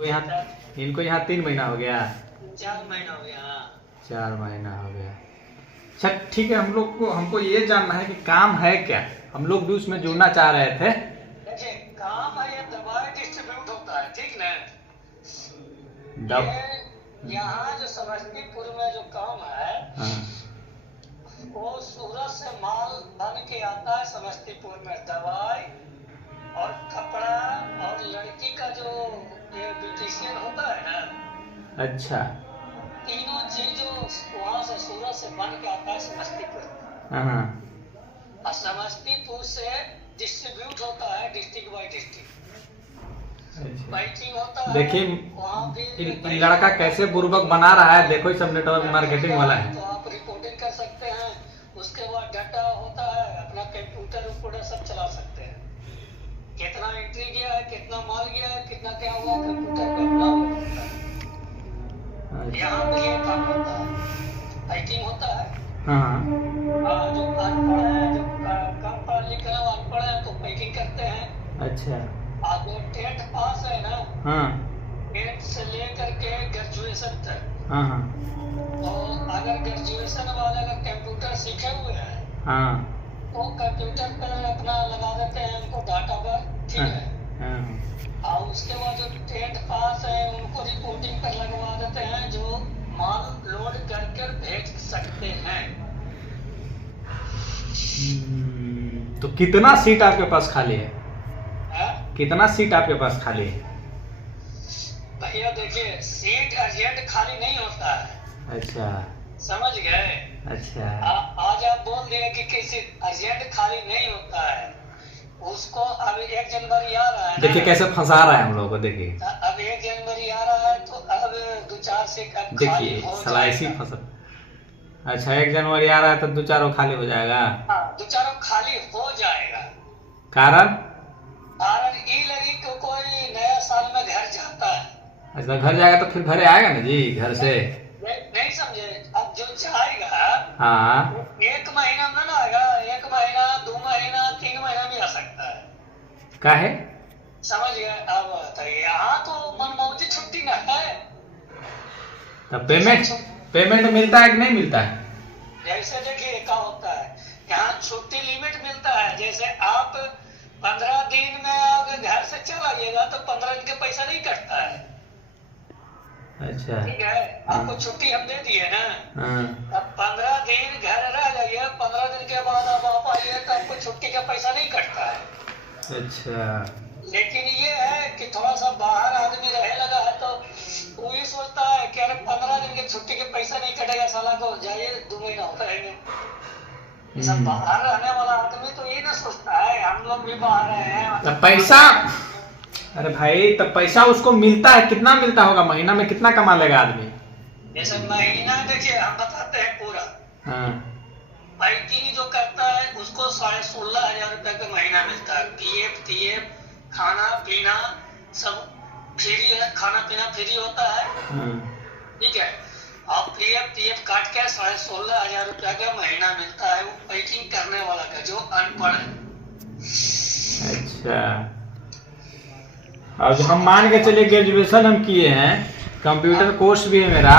तो यहाँ इनको यहाँ 3 महीना हो गया, 4 महीना हो गया। 4 महीना हो गया। अच्छा ठीक है, हमको ये जानना है कि काम है क्या, हम लोग भी उसमें जुड़ना चाह रहे थे। देखिए काम है, ये दवाई डिस्ट्रीब्यूट होता है, ठीक ना। ये यहाँ जो समस्तीपुर में जो काम है, हाँ। वो सूरत से माल बन के आता है समस्तीपुर में, दवाई और कपड़ा और लड़की का जो ये ब्यूटिशियन होता है ना, अच्छा। तीनों चीज वहाँ से सूरत से बन के आता है समस्तीपुर में। हाँ। और समस्तीपुर से डिस्ट्रीब्यूट होता है डिस्ट्रिक्ट बाई डिस्ट्रिक्ट, पैकिंग होता है। देखिए वहाँ भी लड़का कैसे बुर्बक बना रहा है, देखो सब नेटवर्क मार्केटिंग वाला है। तो आप रिपोर्टिंग कर सकते हैं, उसके बाद डाटा होता है, अपना कंप्यूटर उप्यूटर सब चला सकते हैं, कितना एंट्री गया है, कितना माल गया है, कितना क्या हुआ, कंप्यूटर पे अपना होता है। यहाँ पे ये काम होता है, पैकिंग होता है। हाँ। जो अनपढ़ है, जो कम पढ़ लिखा है, अनपढ़ है तो पैकिंग करते हैं। अच्छा। आप जो 10th पास है ना, हाँ 10th से लेकर के ग्रेजुएशन तक, हाँ। हाँ तो अगर ग्रेजुएशन वाले अगर कंप्यूटर सीखे हुए हैं हाँ। तो कंप्यूटर पर अपना लगा देते हैं उनको डाटा पर, ठीक है। हाँ। और उसके बाद जो 10th पास है उनको रिपोर्टिंग पर लगवा देते हैं, जो माल लोड करके भेज सकते हैं। तो कितना सीट आपके पास खाली है, हाँ? कितना सीट आपके पास खाली है? भैया देखिए सीट अर्जेंट खाली नहीं होता है, अच्छा समझ गए। अच्छा। आज आप बोल दिए कि किसी अर्जेंट खाली नहीं होता है, उसको अभी 1 जनवरी आ रहा है ना। देखिए कैसे फंसा रहा है हम लोगों को, देखिए अब 1 जनवरी आ रहा है तो अब 2-4 सीट अब खाली देखिए हो साला ऐसी जाएगा। फसल। अच्छा 1 जनवरी आ रहा है तो 2-4 खाली हो जाएगा। हाँ 2-4 खाली हो जाएगा। कारण ये लगी कि कोई नया साल में घर जाता है। अच्छा घर जाएगा तो फिर घरे आएगा ना जी, घर से नहीं समझे, अब जो जाएगा हाँ 1 महीना में ना आएगा, 1 महीना 2 महीना 3 महीना भी आ सकता है, का है। समझ गए। अब यहाँ तो मनमौजी छुट्टी न है। तब पेमेंट मिलता है कि नहीं मिलता है? जैसे देखिए क्या होता है, यहाँ छुट्टी लिमिट मिलता है। जैसे आप 15 दिन में अगर घर से चल आइएगा तो 15 दिन के पैसा नहीं कटता है। अच्छा ठीक है, आपको छुट्टी हम दे दिए ना, हाँ। अब 15 दिन घर रह जाइए, 15 दिन के बाद आप आइए तो आपको छुट्टी का पैसा नहीं कटता है। अच्छा लेकिन ये है कि थोड़ा सा बाहर आदमी रहे लगा है तो वो ये सोचता है कि अरे 15 दिन की छुट्टी के पैसा नहीं कटेगा, साला को जाइए 2 महीना हो रहेंगे। ये सब बाहर रहने वाला आदमी तो ये ना सोचता है, हम लोग भी बाहर रहे हैं तब पैसा, अरे भाई तब पैसा उसको मिलता है, कितना मिलता होगा महीना में, कितना कमा लेगा आदमी? जैसे महीना देखिए हम बताते हैं पूरा। हाँ। पैकिंग जो करता है उसको 16,500 रुपए का महीना मिलता है। पीएफ खाना पीना सब फ्री है, खाना पीना फ्री होता है, ठीक है। और पीएफ काट के 16,500 रुपया का महीना मिलता है, वो पैकिंग करने वाला का जो अनपढ़ है। अच्छा अब जो हम मान के चलिए ग्रेजुएशन हम किए हैं, कंप्यूटर कोर्स भी है मेरा,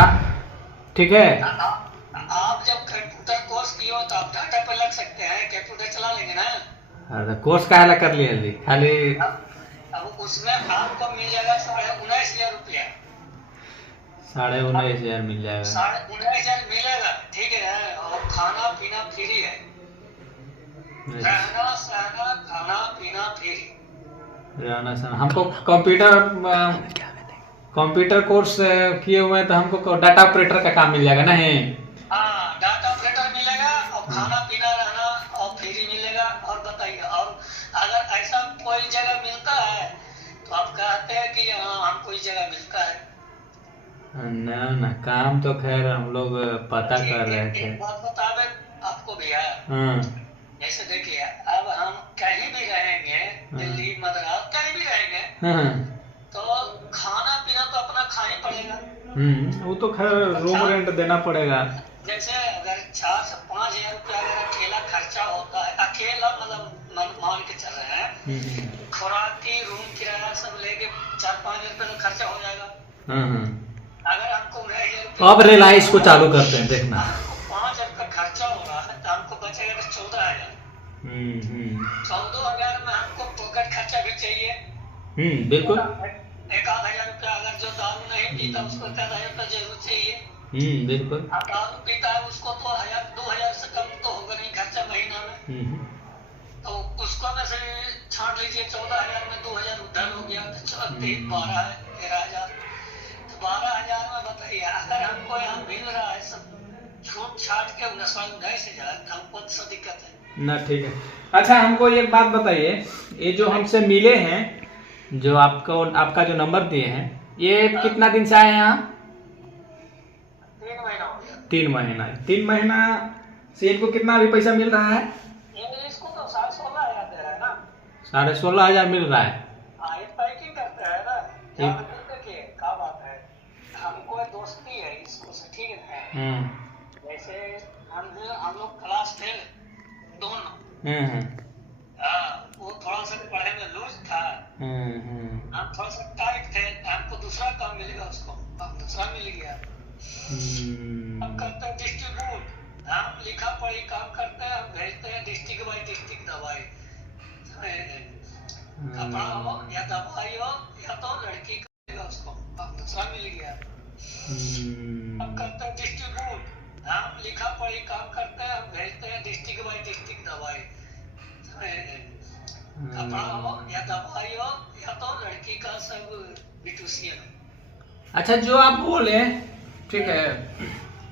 ठीक है। आप जब कंप्यूटर कोर्स किए हो तो आप डाटा पर लग सकते हैं, कंप्यूटर चला लेंगे ना। अरे कोर्स काहे कर लिए खाली? अब उसमें आपको मिल जाएगा 19,500 रुपया। 19,500 मिल जाएगा। 19,500 मिलेगा, ठीक है। और खाना पीना फ्री है, रहना सहना खाना पीना फ्री। रहना सहना हमको कंप्यूटर कोर्स किए हुए हैं तो हमको डाटा ऑपरेटर का काम मिल जाएगा नहीं? हाँ डाटा ऑपरेटर मिलेगा और खाना पीना रहना और फ्री मिलेगा। और बताइए, और अगर ऐसा कोई जगह मिलता है तो आप कहते हैं कि हाँ हम कोई जगह मिलता है ना काम तो खैर हम लोग पता कर रहे थे। एक बात बता दें आपको भैया, जैसे देखिए अब हम कहीं भी रहेंगे, दिल्ली मद्रास कहीं भी रहेंगे, तो खाना पीना तो अपना खाना ही पड़ेगा। वो तो खैर रूम रेंट देना पड़ेगा। जैसे अगर 4 से 5,000 रुपया अगर अकेला खर्चा होता है, अकेला मतलब मान के चल रहे हैं, खुराक की रूम किराया सब लेके 4-5 रुपये का खर्चा हो जाएगा। अगर हमको 9,000 अब रिलायंस को चालू करते हैं, देखना। हमको 5,000 का खर्चा हो रहा है तो हमको बचेगा 14,000। 14,000 में हमको पॉकेट खर्चा भी चाहिए। बिल्कुल। 1,000 रुपया अगर जो दारू नहीं पीता उसको 1,000 रुपया जरूर चाहिए। बिल्कुल। अब दारू पीता है उसको तो 1,000-2,000 से कम तो होगा नहीं खर्चा महीना में। तो उसको में से छांट लीजिए, 14,000 में 2,000 उधर हो गया तो 12 है 13,000। तो 12,000 में बताइए, अगर हमको यहाँ मिल रहा है सब छूट छाट के 19,000 तो हमको तो दिक्कत है ना। ठीक है। अच्छा, हमको एक बात बताइए, ये जो हमसे मिले हैं, जो आपका जो नंबर दिए हैं, ये कितना दिन से आए यहाँ? 3 महीना हो गया। 3 महीना। 3 महीना से इनको कितना अभी पैसा मिल रहा है? इसको तो 16,500 दे रहा है ना। 16,500 मिल रहा है। हाँ, ये पैकिंग करता है ना। देखिए क्या बात है, हमको दोस्ती है इसको से, ठीक है। जैसे हम लोग क्लास थे दोनों। वो थोड़ा सा पढ़े में लूज था, हम थोड़ा सा टाइट थे। हमको दूसरा काम मिलेगा, उसको दूसरा मिल गया। हम करते हैं डिस्ट्रीब्यूट, हम लिखा पढ़ी काम करते हैं, हम भेजते हैं डिस्ट्रिक्ट बाई डिस्ट्रिक्ट दवाई, कपड़ा हो या दवाई हो या तो लड़की का, उसको दूसरा मिल गया। हम करते हैं डिस्ट्रीब्यूट, हम लिखा पढ़ी काम करते हैं, हम भेजते हैं डिस्ट्रिक्ट बाई डिस्ट्रिक्ट दवाई, कपड़ा हो या दवाई हो या तो लड़की का सब ब्यूटिशियन। अच्छा, जो आप बोले, ठीक है,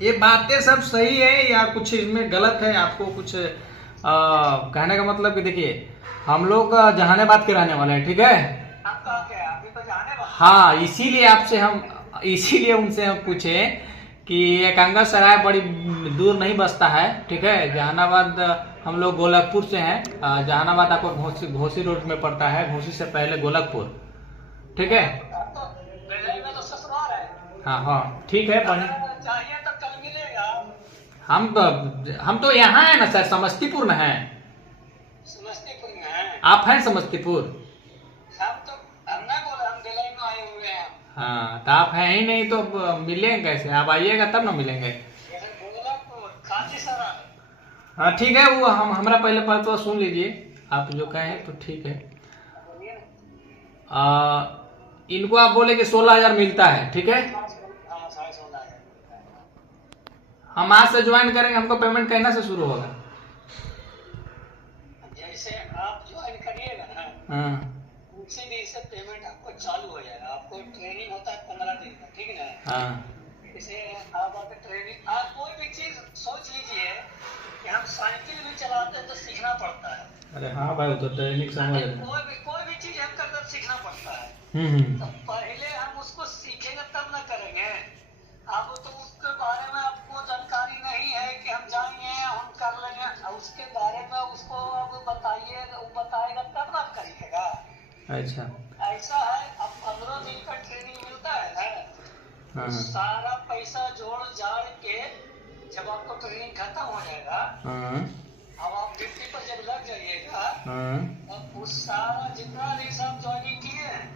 ये बातें सब सही है या कुछ इसमें गलत है? आपको कुछ कहने का मतलब कि देखिए, हम लोग जहानाबाद के रहने वाले हैं, ठीक है। हम कहाँ के हैं? अभी तो जहानाबाद। हाँ, इसीलिए उनसे हम पूछे कि एकंगा सराय बड़ी दूर नहीं बसता है, ठीक है। जहानाबाद हम लोग गोलकपुर से हैं। जहानाबाद आपको घोसी रोड में पड़ता है, घोसी से पहले गोलकपुर, ठीक है। तो बेलई में तो ससुराल है। हाँ, ठीक है, बढ़िया। चाहिए तो कल मिलेगा। हम तो यहाँ है ना सर, समस्तीपुर में है। समस्तीपुर में है? आप हैं समस्तीपुर? हम ना बोले, हम बेलई में आए हुए हैं। हाँ, तो आप हैं ही नहीं तो मिलेंगे कैसे? आप आइएगा तब ना मिलेंगे। हाँ, ठीक है, वो हमारा पहले बात तो सुन लीजिए, आप जो कहें तो ठीक है। इनको आप बोले कि 16,000 मिलता है, ठीक है। हम आज से ज्वाइन करेंगे, हमको पेमेंट कहना से शुरू होगा? जैसे आप ज्वाइन करिएगा ना, उसी दिन से पेमेंट आपको चालू हो जाएगा। आपको ट्रेनिंग होता है 15 दिन का, ठीक है ना। जैसे आप ट्रेनिंग, आप कोई भी चीज सोच लीजिए कि हम साइकिल भी चलाते हैं तो सीखना पड़ता है। अरे हाँ भाई, तो ट्रेनिंग समझ कोई भी चीज हम करते सीखना पड़ता है। तो पहले हम उसको सीखेंगे तब ना करेंगे। अब तो उसके बारे में आपको जानकारी नहीं है कि हम जाएंगे हम कर लेंगे, उसके बारे में उसको अब बताइए, वो बताएगा तब ना करिएगा। अच्छा, ऐसा है। अब 15 दिन का ट्रेनिंग मिलता है ना, सारा पैसा जोड़ जाड़ के जब आपको ट्रेनिंग खत्म हो जाएगा, अब आप ड्यूटी पर जब लग जाइएगा, अब उस सारा जितना भी सब ज्वाइनिंग किए हैं,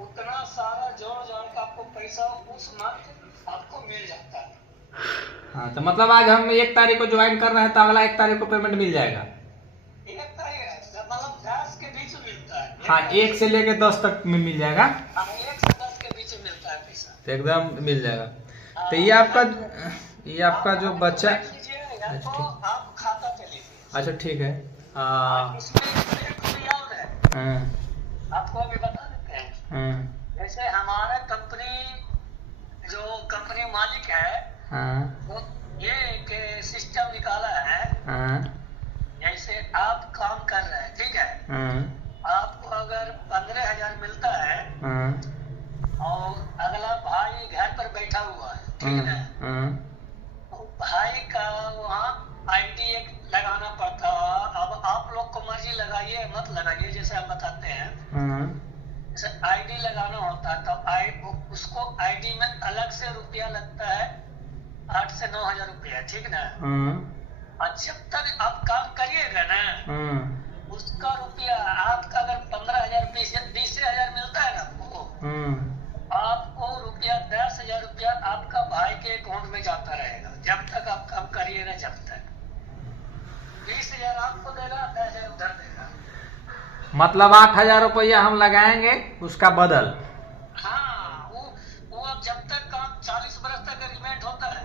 उतना सारा जोड़ जाड़ का आपको पैसा उस मंथ आपको मिल जाता है। हाँ, तो मतलब आज हम 1 तारीख को ज्वाइन कर रहे हैं तो अगला 1 तारीख को पेमेंट मिल जाएगा। 1 तारीख मतलब 10 के बीच में मिलता है। हाँ, 1 से लेके 10 तक में मिल जाएगा। 1 से 10 के बीच में मिलता है पैसा, तो एकदम मिल जाएगा। तो ये आपका जो बच्चा, तो आप खाता पे लीजिए। अच्छा, ठीक है। इसमें एक कोई और है, आपको अभी बता देते हैं। जैसे हमारा जो कंपनी मालिक है, वो ये एक सिस्टम निकाला है। जैसे आप काम कर रहे हैं, ठीक है, आपको अगर 15,000 मिलता है और अगला भाई घर पर बैठा हुआ है, ठीक है, तो भाई का वहाँ आईडी एक लगाना पड़ता है। अब आप लोग को मर्जी लगाइए मत लगाइए, जैसे हम बताते हैं। जैसे आईडी लगाना होता है तो उसको आईडी में अलग से रुपया लगता है, 8 से 9,000 रुपया, ठीक ना। और जब तक आप काम करिएगा ना, उसका रुपया आपका अगर 15,000 20,000 मिलता है ना आपको में जाता रहेगा जब तक आप काम करिएगा। जब तक 20,000 आपको देगा, 10,000 उधर देगा। मतलब 8,000 रुपया हम लगाएंगे उसका बदल। हाँ, वो अब जब तक काम 40 बरस तक एग्रीमेंट होता है।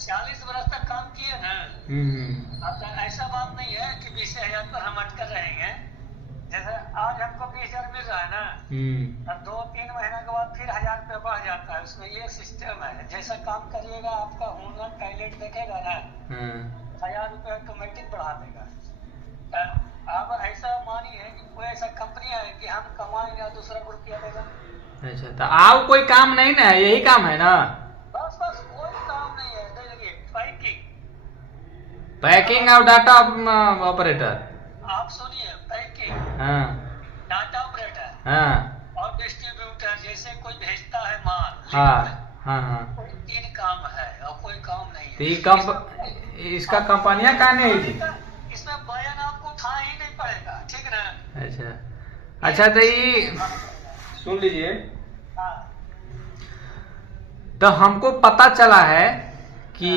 40 बरस तक काम किए ना, अब ऐसा बात नहीं है कि 20,000 पर हम अटकर रहेंगे। जैसे आज हमको 20,000 मिल रहा है ना, अब 2-3 महीने के बाद फिर 1,000 रुपया बढ़ जाता है। उसमें ये सिस्टम है, जैसा काम करिएगा आपका हुनर टैलेंट देखेगा ना, 1,000 रुपया ऑटोमेटिक बढ़ा देगा। अब ऐसा मानिए कि कोई ऐसा कंपनी है कि हम कमाएंगे दूसरा को रुपया देगा। अच्छा, तो आप कोई काम नहीं ना है, यही काम है ना? बस कोई काम नहीं है। देखिए, पैकिंग और डाटा ऑपरेटर। आप सुनिए, पैकिंग, हाँ, डाटा ऑपरेटर, हाँ, और डिस्ट्रीब्यूटर, जैसे कोई भेजता है माल। हाँ, हाँ, हाँ। 3 काम है और कोई काम नहीं है। तो इसका कंपनियां कहाँ नहीं थी? इसमें बयान आपको उठाना ही नहीं पड़ेगा, ठीक ना? अच्छा, तो ये सुन लीजिए। हाँ, तो हमको पता चला है कि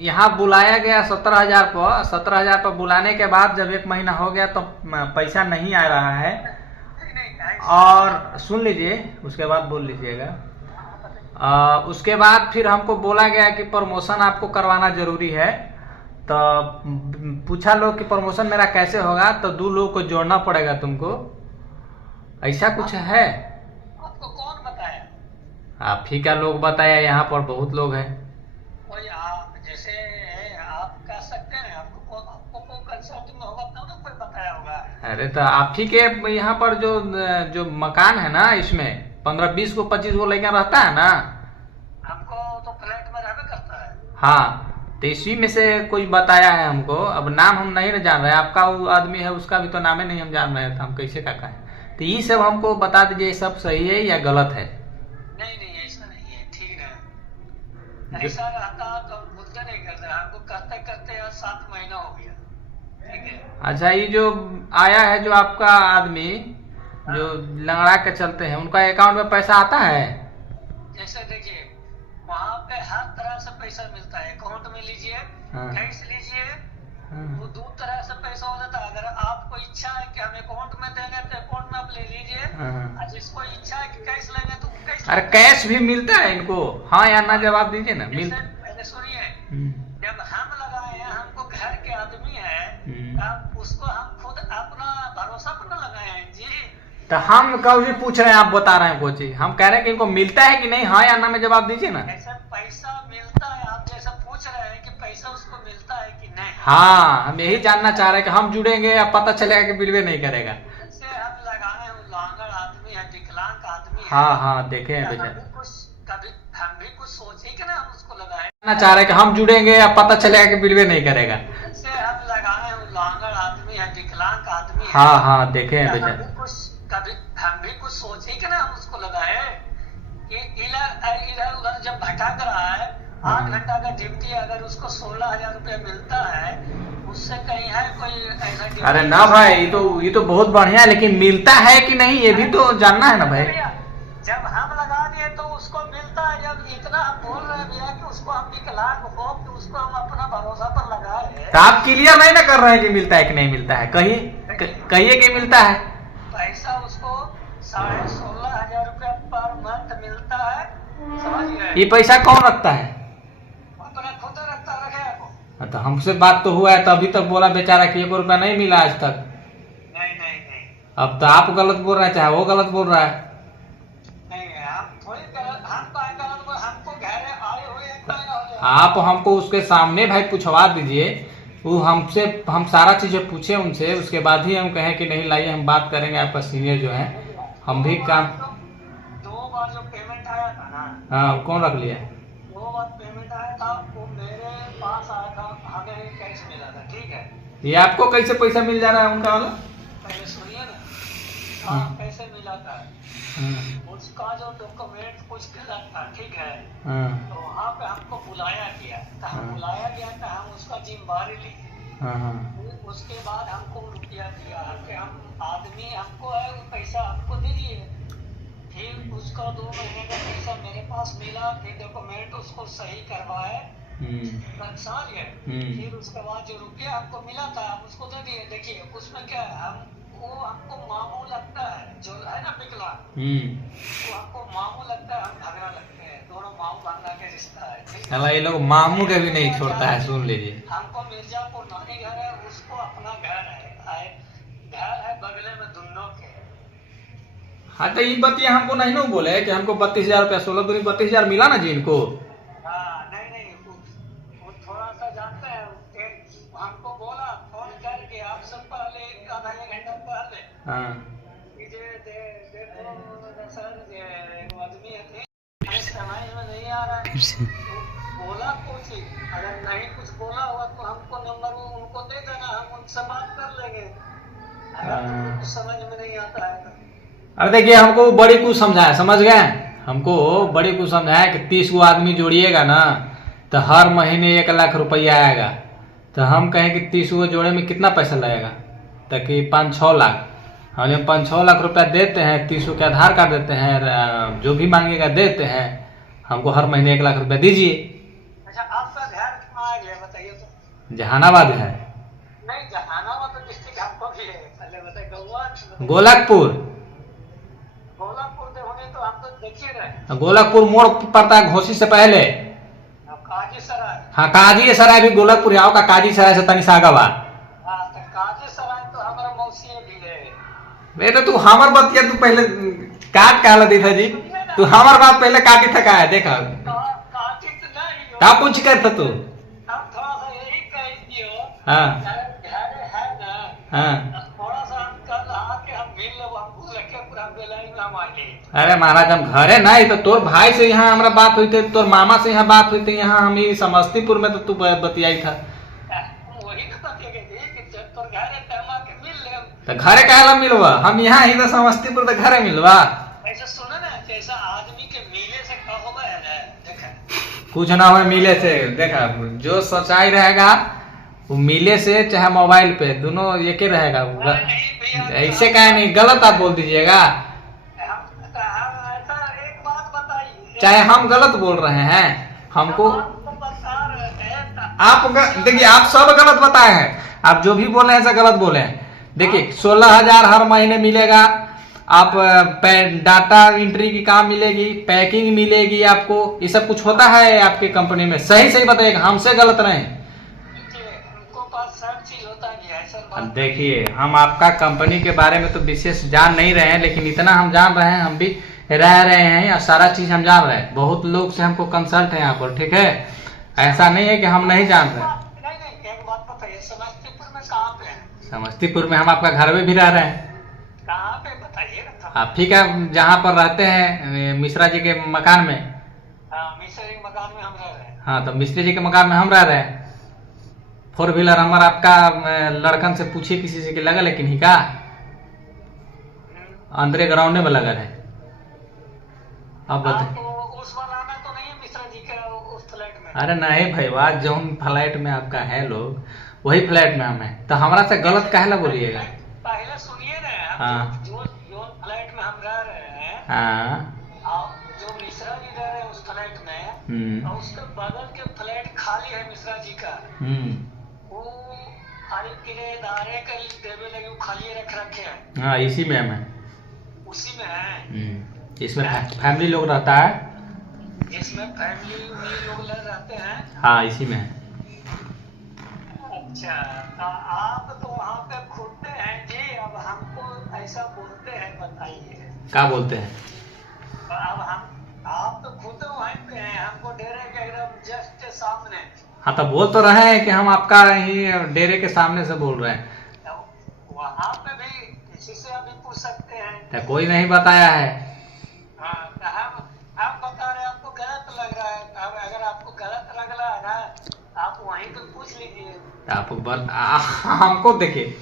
यहाँ बुलाया गया 17,000 पर। 17,000 पर बुलाने के बाद जब 1 महीना हो गया तो पैसा नहीं आ रहा है। और सुन लीजिए, उसके बाद बोल लीजिएगा। उसके बाद फिर हमको बोला गया कि प्रमोशन आपको करवाना जरूरी है। तो पूछा लोग कि प्रमोशन मेरा कैसे होगा, तो 2 लोग को जोड़ना पड़ेगा तुमको। ऐसा कुछ है? आपको कौन बताया? आप ही का लोग बताया, यहाँ पर बहुत लोग हैं। कोई आप जैसे आप कह सकते हैं, आपको कंसल्टिंग होगा तब ना कोई बताया होगा। अरे तो आप ही के यहाँ पर जो मकान है ना, इसमें 15-20 को 25 को लेकर रहता है ना। हमको तो फ्लैट में रहना करता है। हाँ, तो इसी में से कोई बताया है हमको। अब नाम हम नहीं जान रहे, आपका वो आदमी है उसका भी तो नाम ही नहीं हम जान रहे थे, हम कैसे का कहें। तो ये सब हमको बता दीजिए, सब सही है या गलत है? नहीं, ऐसा नहीं है, ठीक है। ऐसा रहता तो मुद्दा नहीं करता। हमको करते करते 7 महीना हो गया, ठीक है। अच्छा, ये जो आया है जो आपका आदमी जो लंगड़ा के चलते हैं, उनका अकाउंट में पैसा आता है? जैसे देखिए, वहाँ पे हर तरह से पैसा मिलता है। अकाउंट में लीजिए, कैश लीजिए, वो 2 तरह से पैसा हो जाता है। अगर आपको इच्छा है कि हम अकाउंट में देंगे तो अकाउंट में आप ले लीजिए, और जिसको इच्छा है कि कैश लेंगे तो कैश। अरे कैश भी मिलता है इनको? हाँ या ना जवाब दीजिए ना। पहले सुनिए, जब हम लगाए हैं, हमको घर के आदमी है, उसको हम खुद अपना भरोसा पर न लगाए हैं जी। तो हम कभी पूछ रहे हैं, आप बता रहे हैं कोई चीज, हम कह रहे हैं कि इनको मिलता है कि नहीं, हाँ या ना में जवाब दीजिए ना। ऐसा पैसा मिलता है, आप जैसा पूछ रहे हैं कि पैसा उसको मिलता है कि नहीं। हाँ, हम यही जानना चाह रहे हैं कि हम जुड़ेंगे या पता चलेगा कि बिलवे नहीं करेगा। जैसे हम लगाए हैं, लांगड़ आदमी है, विकलांग आदमी है। हाँ, देखे हैं बेचारे। कभी हम भी कुछ सोचे कि ना हम उसको लगाए। जानना चाह रहे हैं कि हम जुड़ेंगे या पता चलेगा कि बिलवे नहीं करेगा। जैसे हम लगाए हैं, लांगड़ आदमी है, विकलांग आदमी है। हाँ, देखे हैं बेचारे। कभी हम भी कुछ सोचे कि ना हम उसको लगाए कि इधर उधर जब भटक रहा है, 8 घंटा का ड्यूटी, अगर उसको 16,000 रुपया मिलता है, उससे कहीं है कोई ऐसा? अरे ना भाई, ये तो बहुत बढ़िया है, लेकिन मिलता है कि नहीं ये भी तो जानना है ना भाई। जब हम लगा दिए तो उसको मिलता है। जब इतना हम बोल रहे हैं भैया कि उसको हम विकलांग हो, कि उसको हम अपना भरोसा पर लगाए, तो आप क्लियर नहीं ना कर रहे हैं कि मिलता है कि नहीं मिलता है? कहिए कि मिलता है। पैसा उसको 16,500 रुपया पर मंथ मिलता है, समझ गए? ये पैसा कौन रखता है? अपना खुद रखता रहेगा। तो हमसे बात तो हुआ है, तो अभी तक बोला बेचारा कि 1 रुपया नहीं मिला आज तक। नहीं। अब तो आप गलत बोल रहे हैं, चाहे वो गलत बोल रहा है। नहीं, हम थोड़ी गलत, हम गलत, हमको घर आए हुए हैं। आप हमको उसके सामने भाई पूछवा दीजिए। वो हम सारा चीजें पूछे उनसे, उसके बाद ही हम कहें कि नहीं लाइए हम बात करेंगे। आपका सीनियर जो है, हम भी काम 2 बार जो पेमेंट आया था ना। हाँ, कौन रख लिया? 2 बार पेमेंट आया था, वो मेरे पास आया था, हमें कैश मिला था, ठीक है। ये आपको कैसे पैसा मिल जा रहा है उनका वाला? पहले सुनिए ना। हाँ, कैसे मिला था? उसका जो डॉक्यूमेंट कुछ गलत था, ठीक है। तो वहाँ पे हमको बुलाया गया था, हम उसका जिम्मेदारी ली। उसके बाद हमको रुपया दिया कि हम आदमी हमको है, पैसा हमको दे दिए। फिर उसका 2 महीने का पैसा मेरे पास मिला, फिर डॉक्यूमेंट उसको सही करवाए, समझ गए। फिर उसके बाद जो रुपया हमको मिला था हम उसको दे दिए। देखिए उसमें क्या है, हमको मामू लगता है, जो है ना विकलांग, वो हमको मामू लगता है, हम भगना लगते हैं, दोनों मामू भगना के रिश्ता है। ये लोग मामू के भी नहीं छोड़ता है, सुन लीजिए। हमको मिर्जापुर नानी घर है, उसको अपना घर है बगले में दोनों के। हाँ तो ये बतिया हमको नहीं ना बोले कि हमको 32,000 रुपया 16 दूनी 32,000 मिला ना जी इनको। नहीं वो थोड़ा सा जानते हैं, हमको बोला फोन करके आपसे पहले आधा एक घंटा पहले, देखो सर आदमी है समझ में नहीं आ रहा है, बोला कुछ, अगर नहीं कुछ बोला हुआ तो हमको नंबर उनको दे देना, हम उनसे बात कर लेंगे, अगर कुछ समझ में नहीं आता है तो। अरे देखिए हमको बड़ी कुछ समझाया, समझ गए, हमको बड़ी कुछ समझाया कि 30 को आदमी जोड़िएगा ना तो हर महीने 1 लाख रुपया आएगा। तो हम कहें कि 30 को जोड़े में कितना पैसा लगेगा, ताकि 5-6 लाख, हम 5-6 लाख रुपया देते हैं, 30 के आधार कार्ड देते हैं, जो भी मांगेगा देते हैं, हमको हर महीने 1 लाख रुपया दीजिए। अच्छा आपका घर कहाँ है बताइए तो? जहानाबाद है। नहीं जहानाबाद तो डिस्ट्रिक्ट हमको भी है, पहले बताइए। गोलकपुर तो हम तो देखिए रहे। गोलकपुर मोड़ पड़ता है घोसी से पहले। काजी सराय। हाँ काजी सराय भी गोलकपुर आओ का, काजी सराय से तनी सागवा। तो काजी सराय तो हमारा मौसी भी है। बेटा तू हमार बतिया तू पहले काट कहला दी था जी, तू हमार बात पहले काटी था का देखा काटी तो नहीं का पूछ कर था तू। हम थोड़ा सा यही कह दियो। हाँ घर है ना। हाँ थोड़ा सा हम कल आके हम मिल लो, हमको लेके पूरा बेलाई में हम आए। अरे महाराज हम घरे नहीं तो तोर भाई से यहाँ हमारा बात हुई थी, तोर मामा से यहाँ बात हुई थी, यहाँ हम ये समस्तीपुर में तो तू बतियाई था। वही तो बतिया गई कि जब तोर घर है तब आके मिल ले। तो घरे कहला मिलवा, हम यहाँ ही तो समस्तीपुर तो घरे मिलवा। ऐसा सुना ना, जैसा आदमी के मिले से का होगा है ना, देखा कुछ ना हो मिले से, देखा जो सच्चाई रहेगा वो मिले से चाहे मोबाइल पे दोनों एक ही रहेगा। ऐसे कहे नहीं, गलत आप बोल दीजिएगा। एक बात बताइए, चाहे हम गलत बोल रहे हैं, हमको आप देखिए आप सब गलत बताए हैं, आप जो भी बोले हैं ऐसा गलत बोले हैं। देखिए 16,000 हर महीने मिलेगा, आप डाटा एंट्री की काम मिलेगी, पैकिंग मिलेगी आपको, ये सब कुछ होता है आपके कंपनी में। सही बताइएगा, हमसे गलत नहीं। देखिए हम आपका कंपनी के बारे में तो विशेष जान नहीं रहे हैं, लेकिन इतना हम जान रहे हैं, हम भी रह रहे हैं और सारा चीज हम जान रहे हैं। बहुत लोग से हमको कंसल्ट है यहाँ पर, ठीक है, ऐसा नहीं है कि हम नहीं जान रहे। नहीं एक बात बताइए, समस्तीपुर में कहाँ पे है? समस्तीपुर में हम आपका घर में भी रह रहे हैं। कहाँ पे बताइए? आप ठीक है, जहाँ पर रहते हैं मिश्रा जी के मकान में। मिश्रा जी के मकान में हम रह रहे हैं। हाँ तो मिश्रा जी के मकान में हम रह रहे हैं। 4 व्हीलर हमारा आपका लड़कन से पूछिए किसी से कि लगल है कि नहीं का, अंदर ग्राउंड में लगल है। अब बताइए। उस वाला में तो नहीं है मिश्रा जी के उस फ्लैट में? अरे नहीं भाई, बात जो फ्लैट में आपका है लोग, वही फ्लैट में हम है, तो हमारा से गलत कहला बोलिएगा। पहले सुनिए ना। हाँ जो फ्लैट में हम रह रहे हैं, हाँ जो मिश्रा जी रह रहे हैं उस फ्लैट में, और उसके बगल के फ्लैट खाली है मिश्रा जी का, वो खाली किराएदारे का देवे लगे, वो खाली रख रखे हैं। हाँ इसी में हम है, उसी में है। इसमें फैमिली लोग रहता है, इसमें फैमिली लोग रहते हैं। हाँ इसी में है। अच्छा तो आप तो वहाँ पे खुदते हैं जी, अब हमको ऐसा बोलते हैं, बताइए क्या बोलते हैं? अब आप तो खुद वहीं पे हैं, हमको डेरे के एकदम जस्ट सामने। हाँ तो बोल तो रहे हैं कि हम आपका ही डेरे के सामने से बोल रहे हैं। तो वहाँ पे भी किसी से अभी पूछ सकते हैं। तो कोई नहीं बताया है। हम बता रहे हैं, आपको गलत लग रहा है। अगर आपको गलत लग रहा है ना, आप वहीं पे पूछ लीजिए। हमको देखिए,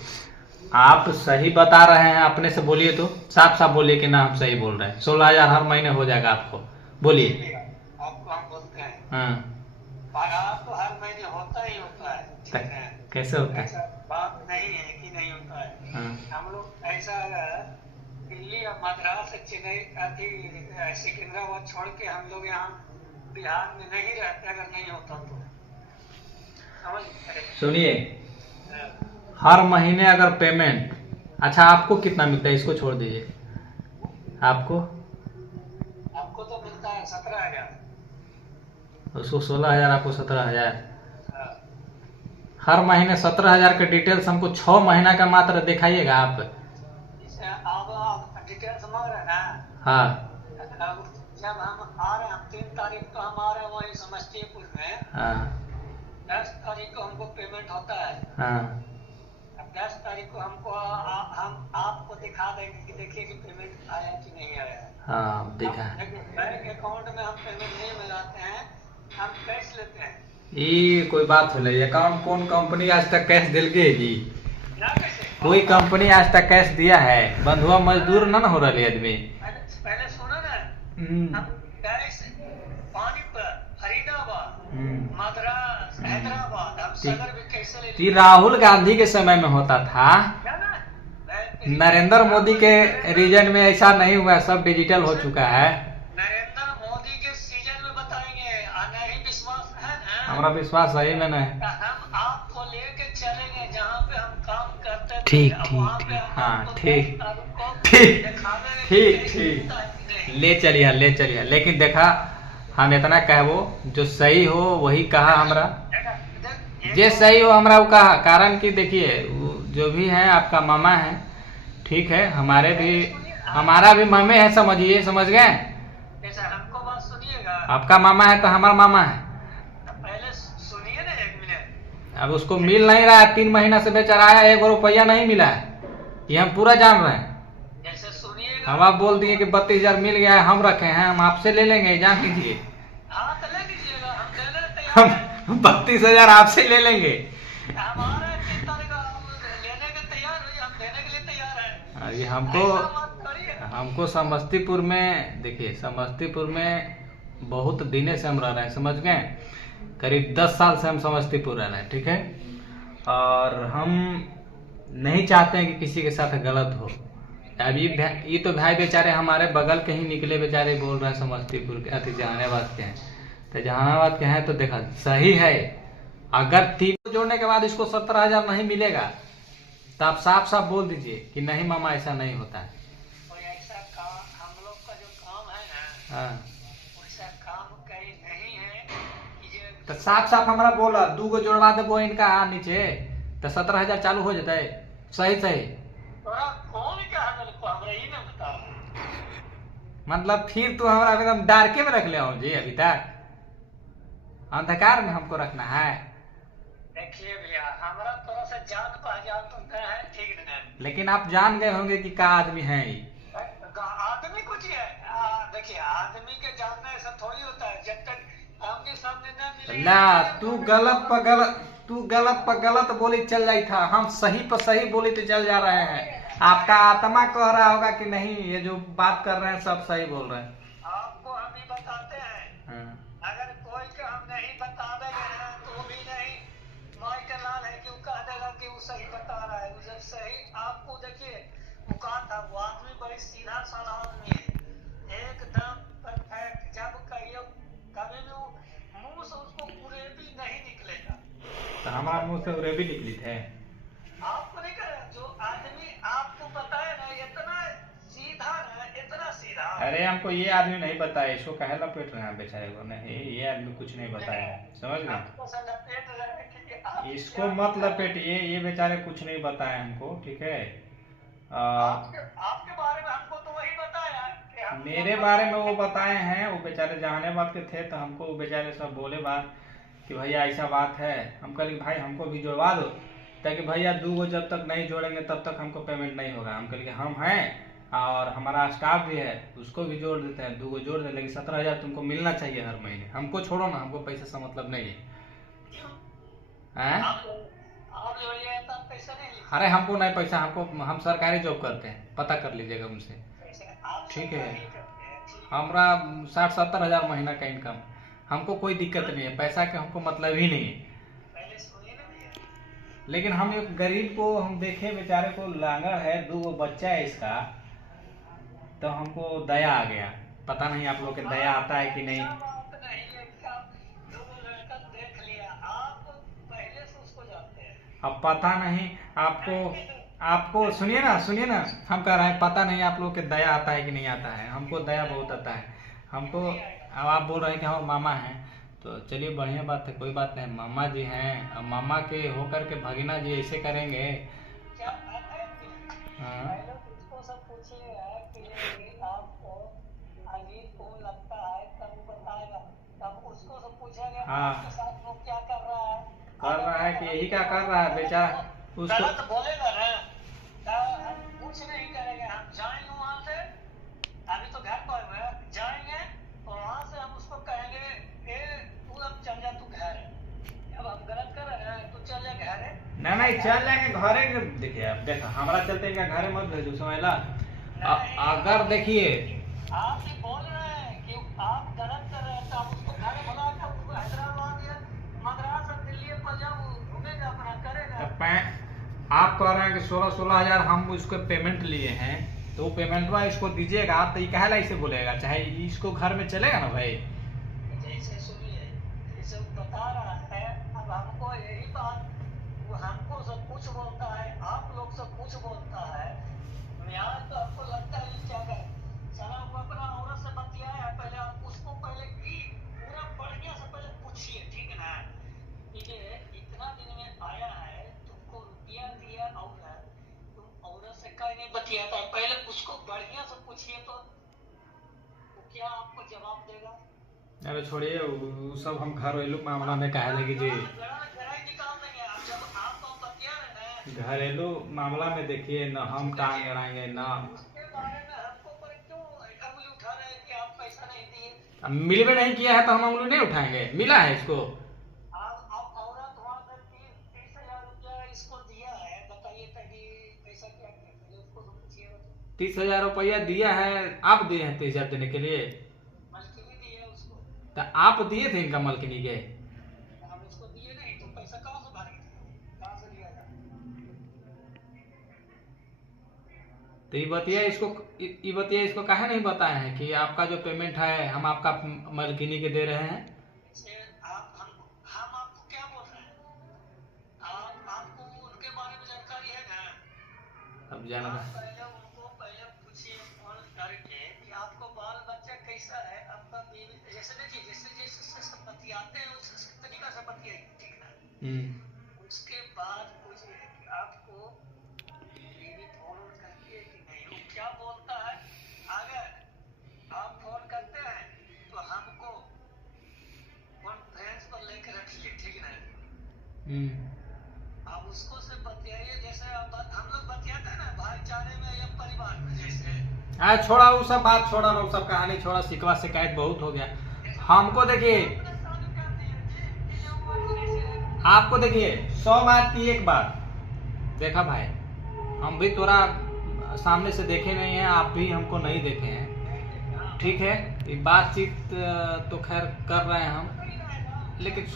आप सही बता रहे हैं, अपने से बोलिए तो साफ बोलिए कि ना हम सही बोल रहे हैं। 16,000 हर महीने हो जाएगा आपको, बोलिए। आपको हम बोलते हैं हाँ तो हर महीने होता ही होता है, ठीक है? कैसे होता है? बात नहीं है कि नहीं होता है। हम लोग ऐसा दिल्ली मद्रास चेन्नई सिकंदराबाद छोड़ के हम लोग यहाँ बिहार में नहीं रहते अगर नहीं होता तो। समझ गए? सुनिए, हर महीने अगर पेमेंट, अच्छा आपको कितना मिलता है इसको छोड़ दीजिए, आपको तो मिलता है 17,000, उसको 16,000, आपको 17,000। हाँ। हर महीने 17,000 के डिटेल्स हमको 6 महीना का मात्र दिखाइएगा आप। जैसे आप डिटेल्स मांग रहे हैं ना, हाँ अब जब हम आ रहे हैं 3 तारीख को हम आ रहे हैं वही समस्तीपुर में, हाँ 10 तारीख को हमको पेमेंट होता है। हाँ। अब 10 तारीख को हमको हम आपको दिखा देंगे कि देखिए कि पेमेंट आया कि नहीं आया। हाँ दिखा। बैंक अकाउंट में हम पेमेंट नहीं मिलाते हैं, हम कैश लेते हैं। ये कोई बात हो रही है? अकाउंट कौन कंपनी आज तक कैश दिल के जी? ना कैसे? कोई कंपनी आज तक कैश दिया है? बंधुआ मजदूर ना हो रही आदमी। पहले सुनो ना, हम कैश पानीपत, फरीदाबाद, मद्रास, हैदराबाद, हम सदर भी कैसे ले ये राहुल गांधी के समय में होता था, नरेंद्र मोदी के रीजन में ऐसा नहीं हुआ, सब डिजिटल हो चुका है। नरेंद्र मोदी के सीजन में बताएंगे, नहीं विश्वास है ना? हमारा विश्वास सही में नहीं। हम आपको लेके चलेंगे जहाँ पे हम काम करते थे, ठीक वहाँ ठीक पे ठीक, हम हाँ आपको ठीक आपको ठीक दिखावेंगे ठीक कि ठीक, नहीं। ले चलिए ले चलिए। लेकिन देखा, हम इतना कहबो जो सही हो वही कहा हमरा, जे सही हो हमरा वो कहा। कारण कि देखिए जो भी है आपका मामा है, ठीक है, हमारा भी मामे है, समझिए, समझ गए? जैसे हमको बात सुनिएगा, आपका मामा है तो हमारा मामा है। पहले सुनिए ना 1 मिनट। अब उसको मिल नहीं रहा है, 3 महीना से बेचारा आया, 1 रुपया नहीं मिला है, ये हम पूरा जान रहे हैं। जैसे सुनिएगा, हम आप बोल दिए कि 32,000 मिल गया है, हम रखे हैं, हम आपसे ले लेंगे, जान लीजिए। हाँ तो ले लीजिएगा, हम देने तैयार हैं। हम 32,000 आपसे ले लेंगे। हमारा 3 तारीख को हम लेने के तैयार हुई, हम देने के लिए तैयार हैं। ये ऐसा मत करिए। हमको समस्तीपुर में, देखिए समस्तीपुर में बहुत दिने से हम रह रहे हैं, समझ गए? करीब 10 साल से हम समस्तीपुर रह रहे हैं, ठीक है? और हम नहीं चाहते हैं कि किसी के साथ गलत हो। अब ये तो भाई बेचारे हमारे बगल के ही निकले, बेचारे बोल रहे हैं समस्तीपुर के, अति जहानाबाद के हैं, तो जहानाबाद के हैं तो देखा सही है। अगर 3 को जोड़ने के बाद इसको 17,000 नहीं मिलेगा तो आप साफ साफ बोल दीजिए कि नहीं मामा ऐसा नहीं होता है। कोई ऐसा काम, हम लोग का जो काम है ना, हाँ वैसा काम कहीं नहीं है कि ये तो साफ साफ हमारा बोला 2 को जोड़वा देबो इनका नीचे तो 17,000 चालू हो जाता है। सही सही, तोरा फोन क्या है मेरे को, हमरा ही ना बताओ। मतलब फिर तो हमारा एकदम डार्के में रख ले हो जी, अभी तक अंधकार में हमको रखना है। देखिए भैया, हमारा तोरा से जान पहचान तो है, ठीक नहीं? लेकिन आप जान गए होंगे कि का आदमी है ये। आदमी कुछ है, देखिए आदमी के जानने से थोड़ी होता है, जब तक आमने सामने न मिले। ला तू गलत पर गलत बोली चल जाई था, हम सही पर सही बोली तो चल जा रहे हैं। आपका आत्मा कह रहा होगा कि नहीं ये जो बात कर रहे हैं सब सही बोल रहे हैं। आपको हम ही बताते हैं, अगर कोई को हम नहीं बतावेंगे ना तो भी नहीं माई का लाल है कि वो कह देगा कि वो सही बता रहा है। उसे सही आपको देखिए, वो कहा था, वो आदमी बड़ी सीधा साधा आदमी है, एकदम परफेक्ट। जब कहिए कभी भी मुंह से उसको पूरे भी नहीं निकलेगा। तो हमारा मुंह से उरे भी निकली थे। आपको नहीं कर, जो आदमी आपको बताए ना इतना सीधा ना, इतना सीधा। अरे हमको ये आदमी नहीं बताया, इसको कहे लपेट रहे हैं बेचारे को, नहीं ये आदमी कुछ नहीं बताया, समझ गए? आपको से लपेट रहे हैं कि आप इसको मत लपेटिए, ये बेचारे कुछ नहीं बताए हमको, ठीक है? आपके बारे में हमको तो वही बताया कि हम मेरे बारे में वो बताए हैं, वो बेचारे जहानाबाद के थे तो हमको वो बेचारे सब बोले बात कि भैया ऐसा बात है। हम कहे भाई हमको भी जोड़वा दो, ताकि भैया 2 को जब तक नहीं जोड़ेंगे तब तक हमको पेमेंट नहीं होगा। हम कहे हम हैं और हमारा स्टाफ भी है, उसको भी जोड़ देते हैं, 2 को जोड़ दें, लेकिन 17,000 तुमको मिलना चाहिए हर महीने। हमको छोड़ो ना, हमको पैसे से मतलब नहीं है। आप जो ये इतना पैसा नहीं लीजिए। अरे हमको नहीं पैसा, हम सरकारी जॉब करते हैं, पता कर लीजिएगा उनसे, ठीक है? हमारा 60-70 हजार महीना का इनकम, हमको कोई दिक्कत नहीं है, पैसा के हमको मतलब ही नहीं है। लेकिन हम एक गरीब को हम देखे, बेचारे को लांगड़ है, 2 बच्चा है इसका, तो हमको दया आ गया। पता नहीं आप लोग के दया आता है कि नहीं। देख लिया, आप पहले से उसको जानते हैं। अब पता नहीं आपको सुनिए ना, हम कह रहे हैं पता नहीं आप लोग के दया आता है कि नहीं आता है। हमको दया बहुत आता है हमको। अब आप बोल रहे हैं कि हम मामा हैं, तो चलिए बढ़िया बात है, कोई बात नहीं। मामा जी हैं, अब मामा के होकर के भगीना जी ऐसे करेंगे। हाँ उसको सब पूछिएगा कि आपको अजीत कौन लगता है, तब वो बताएगा। तब उसको सब पूछेंगे आपके साथ वो क्या कर रहा है कि यही क्या कर रहा है बेचारा। उसको गलत बोलेगा ना, हम कुछ नहीं करेंगे। हम जाएंगे वहाँ से, अभी तो घर पर जाएंगे और वहाँ से हम उसको कहेंगे तू अब चल जा, तू घर। अब हम गलत कर रहे हैं, तू चल जा घर। नहीं चल जाएंगे घरे। देखिए अब देखा हमारा चलते क्या घरे मत भेजो समझला। अगर देखिए आप ही बोल रहे हैं कि आप गलत कर रहे हैं, तो आप उसको घर बुलाकर उसको हैदराबाद या मद्रास और दिल्ली पंजाब घूमेगा, अपना करेगा। आप कह रहे हैं कि 16 हजार हम उसको पेमेंट लिए हैं, तो वो पेमेंटवा इसको दीजिएगा आप, तो ये काहे ला इसे बोलेगा, चाहे इसको घर में चलेगा ना भाई। जैसे सुनिए, ये सब बता रहा है। अब हमको यही बात, वो हमको सब कुछ बोलता है, आप लोग सब कुछ बोलता है। यहाँ तो आपको लगता है क्या कर साला वो अपना औरत से बतियाया है। पहले आप उसको पहले की पूरा बढ़िया से पहले पूछिए, ठीक है ना। ये इतना दिन में आया है, तुमको रुपया दिया और तुम औरत से कहीं नहीं बतियाता है। पहले उसको बढ़िया से पूछिए, तो वो क्या आपको जवाब देगा। अरे छोड़िए वो सब, हम घरेलू मामला में काहे लगी जी। घरेलू मामला में देखिए न हम टांग अड़ाएंगे न। अब मिलवे नहीं किया है तो हम उंगली नहीं उठाएंगे, मिला है इसको। 30,000 रुपया दिया है, आप दिए हैं 30,000 देने के लिए। तो आप दिए थे इनका मलकिनी के। हम उसको दिए नहीं तो पैसा कहाँ से भरेंगे, कहाँ से लिया जाए। तो ये बतिया इसको काहे नहीं बताए हैं कि आपका जो पेमेंट है हम आपका मलकिनी के दे रहे हैं। हम आपको क्या बोल रहे हैं, आपको उनके बारे में जानकारी है ना। अब जाना पहले पूछिए फोन करके कि आपको बाल बच्चा कैसा है, आपका बीवी, जैसे देखिए जैसे सब बतियाते हैं उस तरीका से बतियाइए, ठीक ना। उसके बाद पूछिए कि आपको बीवी फोन करती है कि नहीं, वो क्या बोलता है। अगर आप फोन करते हैं तो हमको कॉन्फ्रेंस पर लेकर रखिए, ठीक ना। आप उसको से बतियाइए जैसे हम लोग बतियाते हैं ना, भाईचारे में या परिवार में जैसे। छोड़ा वो सब बात, छोड़ा वो सब कहानी, छोड़ा शिकवा शिकायत बहुत हो गया। हमको देखिए, आपको देखिए 100 बात की एक बात। देखा भाई, हम भी तोरा सामने से देखे नहीं है, आप भी हमको नहीं देखे हैं, ठीक है। ये बातचीत तो खैर कर रहे हैं हम, लेकिन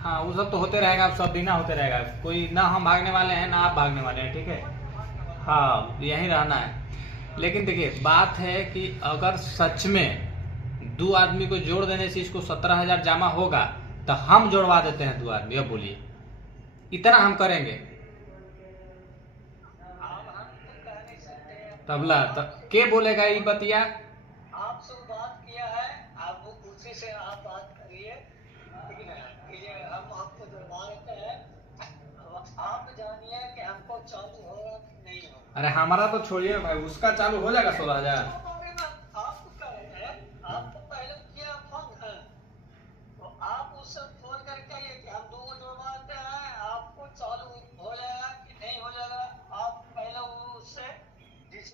हाँ वो सब तो होते रहेगा, सब दिन होते रहेगा। कोई ना हम भागने वाले हैं ना आप भागने वाले हैं, ठीक है। हाँ यहीं रहना है। लेकिन देखिए बात है कि अगर सच में 2 आदमी को जोड़ देने से इसको 17,000 जमा होगा तो हम जोड़वा देते हैं 2 आदमी। अब बोलिए इतना हम करेंगे तबला के बोलेगा ये बतिया। आपसे बात किया है, आप उसी से आप बात करिए, ठीक है। हम आपको जुड़वा देते हैं, आप जानिए कि हमको चालू होगा कि नहीं होगा। अरे हमारा तो छोड़िए भाई, उसका चालू हो जाएगा 16,000। आपको क्या है, आप